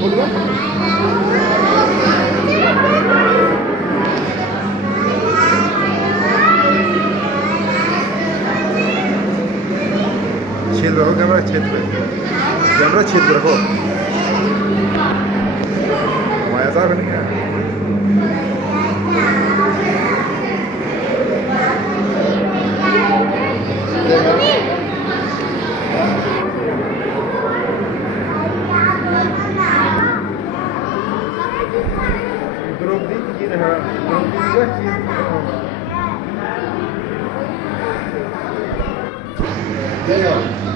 बोलो बोलो छेद रखो कैमरा छेद पे कैमरा छेद पे रखो हमारे साथ नहीं है Yeah.